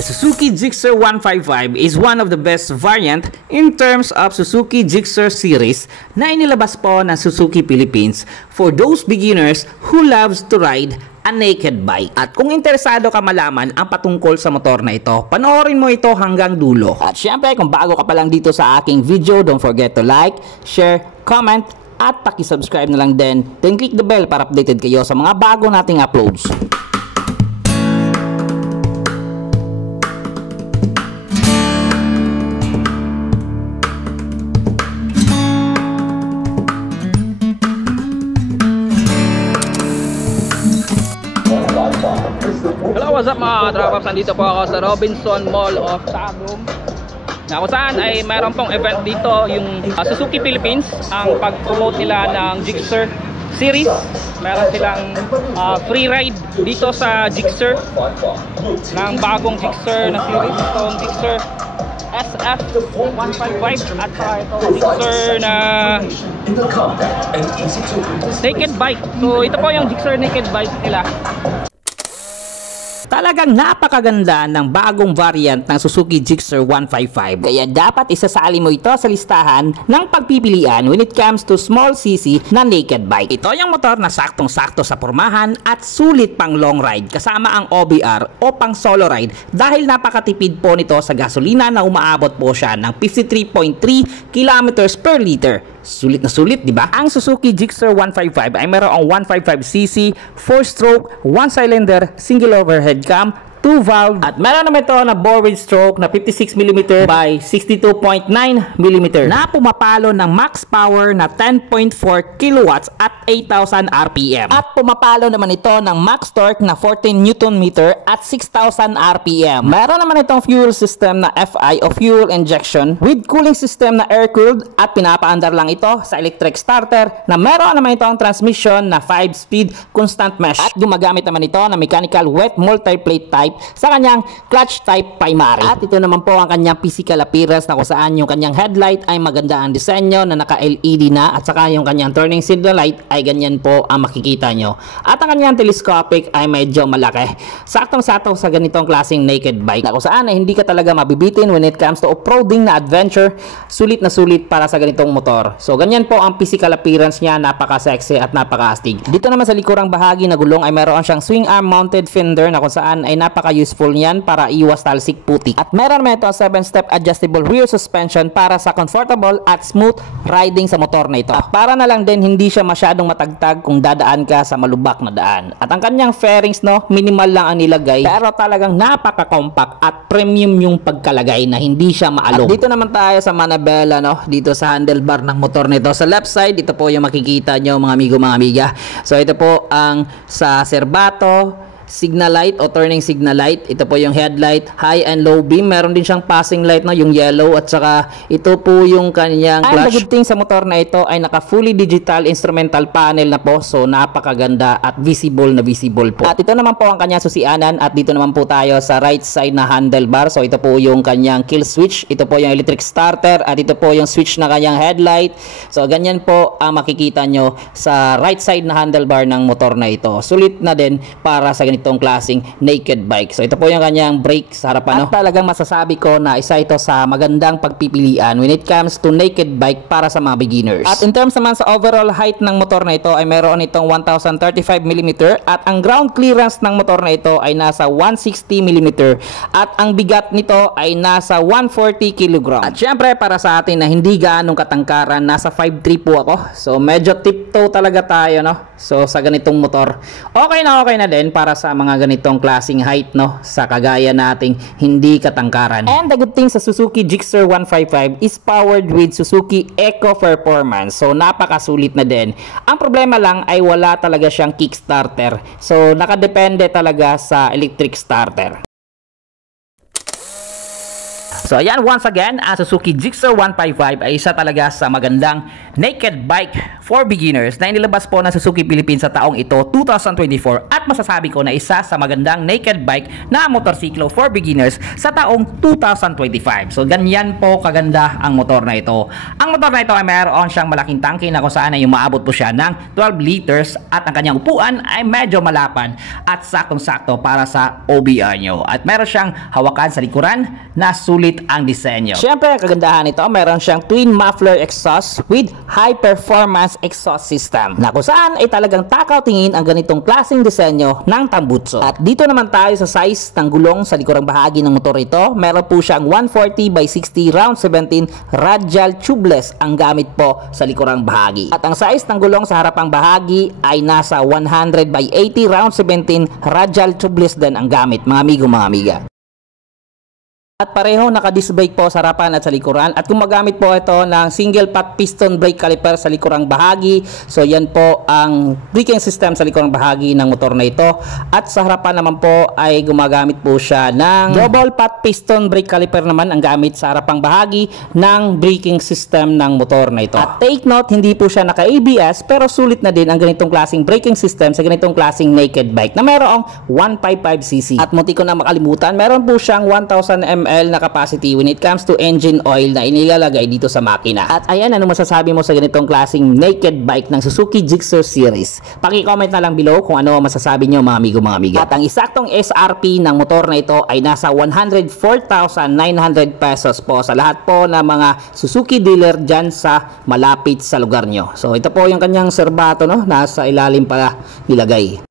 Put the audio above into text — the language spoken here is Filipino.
The Suzuki Gixxer 155 is one of the best variant in terms of Suzuki Gixxer series na inilabas po ng Suzuki Philippines for those beginners who loves to ride a naked bike. At kung interesado ka malaman ang patungkol sa motor na ito, panoorin mo ito hanggang dulo. At syempre, kung bago ka pa lang dito sa aking video, don't forget to like, share, comment, at paki-subscribe na lang din. Then click the bell para updated kayo sa mga bago nating uploads. Hello, what's up mga katrapaps? Nandito po ako sa Robinson Mall of Tagum, na kung saan ay mayroon pong event dito, yung Suzuki Philippines, ang pag-promote nila ng Gixxer series. Meron silang free ride dito sa Gixxer ng bagong Gixxer na series, itong Gixxer SF155 at saka itong Gixxer na naked bike. So ito po yung Gixxer naked bike nila. Talagang napakaganda ng bagong variant ng Suzuki Gixxer 155. Kaya dapat isasali mo ito sa listahan ng pagpipilian when it comes to small cc na naked bike. Ito yung motor na saktong-sakto sa pormahan at sulit pang long ride kasama ang OBR o pang solo ride dahil napakatipid po nito sa gasolina na umaabot po siya ng 53.3 kilometers per liter. Sulit na sulit, di ba? Ang Suzuki Gixxer 155 ay mayroong 155cc, 4-stroke, 1-cylinder, single overhead cam, 2-valve, at meron naman ito na bore with stroke na 56mm by 62.9mm na pumapalo ng max power na 10.4 kilowatts at 8,000 RPM. At pumapalo naman ito ng max torque na 14 Nm at 6,000 RPM. Meron naman itong fuel system na FI o fuel injection with cooling system na air-cooled at pinapaandar lang ito sa electric starter na meron naman itong transmission na 5-speed constant mesh at gumagamit naman ito na mechanical wet multi-plate type sa kanyang clutch type primary. At ito naman po ang kanyang physical appearance na kung saan yung kanyang headlight ay maganda ang disenyo na naka-LED na at saka yung kanyang turning signal light ay ganyan po ang makikita nyo. At ang kanyang telescopic ay medyo malaki. Saktong-sakto sa ganitong klaseng naked bike na kung saan ay hindi ka talaga mabibitin when it comes to off-roading na adventure. Sulit na sulit para sa ganitong motor. So ganyan po ang physical appearance niya, napaka-sexy at napaka-astig. Dito naman sa likurang bahagi na gulong ay meron siyang swing arm mounted fender na kung saan ay napaka-useful niyan para iwas talsik putik. At meron naman ito 7-step adjustable rear suspension para sa comfortable at smooth riding sa motor na ito. At para na lang din hindi siya masyadong matagtag kung dadaan ka sa malubak na daan. At ang kanyang fairings minimal lang ang nilagay pero talagang napaka-compact at premium yung pagkalagay na hindi siya maalog. At dito naman tayo sa manabela dito sa handlebar ng motor nito. Sa left side, ito po yung makikita nyo mga amigo mga amiga. So ito po ang sa serbato, signal light o turning signal light. Ito po yung headlight, high and low beam. Meron din siyang passing light yung yellow at saka ito po yung kanyang clutch. And the good thing sa motor na ito ay naka fully digital instrumental panel na po. So napakaganda at visible na visible po. At ito naman po ang kanyang susianan at dito naman po tayo sa right side na handlebar. So ito po yung kanyang kill switch. Ito po yung electric starter at ito po yung switch na kanyang headlight. So ganyan po ang makikita nyo sa right side na handlebar ng motor na ito. Sulit na din para sa itong klaseng naked bike. So ito po yung kanyang brake sa harapan. At talagang masasabi ko na isa ito sa magandang pagpipilian when it comes to naked bike para sa mga beginners. At in terms naman sa overall height ng motor na ito ay meron itong 1035mm at ang ground clearance ng motor na ito ay nasa 160mm at ang bigat nito ay nasa 140 kg. At syempre para sa atin na hindi gaanong katangkaran, nasa 5'3 po ako. So medyo tiptoe talaga tayo So sa ganitong motor, okay na din para sa mga ganitong klaseng height sa kagaya nating hindi katangkaran. And the good thing sa Suzuki Gixxer 155 is powered with Suzuki Eco Performance. So napakasulit na din. Ang problema lang ay wala talaga siyang kickstarter. So nakadepende talaga sa electric starter. So ayan, once again, ang Suzuki Gixxer 155 ay isa talaga sa magandang naked bike for beginners na inilabas po ng Suzuki Philippines sa taong ito 2024 at masasabi ko na isa sa magandang naked bike na motorsiklo for beginners sa taong 2025. So ganyan po kaganda ang motor na ito. Ang motor na ito ay mayroon siyang malaking tangke na kung saan ay umaabot po siya ng 12 liters at ang kanyang upuan ay medyo malapan at saktong-sakto para sa OBR nyo. At meron siyang hawakan sa likuran na sulit ang disenyo. Siyempre, ang kagandahan nito, meron siyang twin muffler exhaust with high performance exhaust system na kung saan ay talagang takaw tingin ang ganitong klaseng disenyo ng tambutso. At dito naman tayo sa size ng gulong sa likurang bahagi ng motor ito. Meron po siyang 140 by 60 round 17 radial tubeless ang gamit po sa likurang bahagi. At ang size ng gulong sa harapang bahagi ay nasa 100 by 80 round 17 radial tubeless din ang gamit, mga amigo, mga amiga. At pareho naka-disc brake po sa harapan at sa likuran. At kung magamit po ito ng single pot piston brake caliper sa likurang bahagi, so yan po ang braking system sa likurang bahagi ng motor na ito. At sa harapan naman po ay gumagamit po siya ng double pot piston brake caliper naman ang gamit sa harapang bahagi ng braking system ng motor na ito. At take note, hindi po siya naka-ABS pero sulit na din ang ganitong klaseng braking system sa ganitong klaseng naked bike na mayroong 155cc. At munti ko na makalimutan, meron po siyang 1000 ml na capacity when it comes to engine oil na inilalagay dito sa makina. At ayan, ano masasabi mo sa ganitong klaseng naked bike ng Suzuki Gixxer series? Paki-comment na lang below kung ano masasabi nyo, mga amigo, mga amiga. At ang eksaktong SRP ng motor na ito ay nasa 104,900 pesos po sa lahat po ng mga Suzuki dealer dyan sa malapit sa lugar nyo. So ito po yung kanyang serbato, no? Nasa ilalim pala nilagay.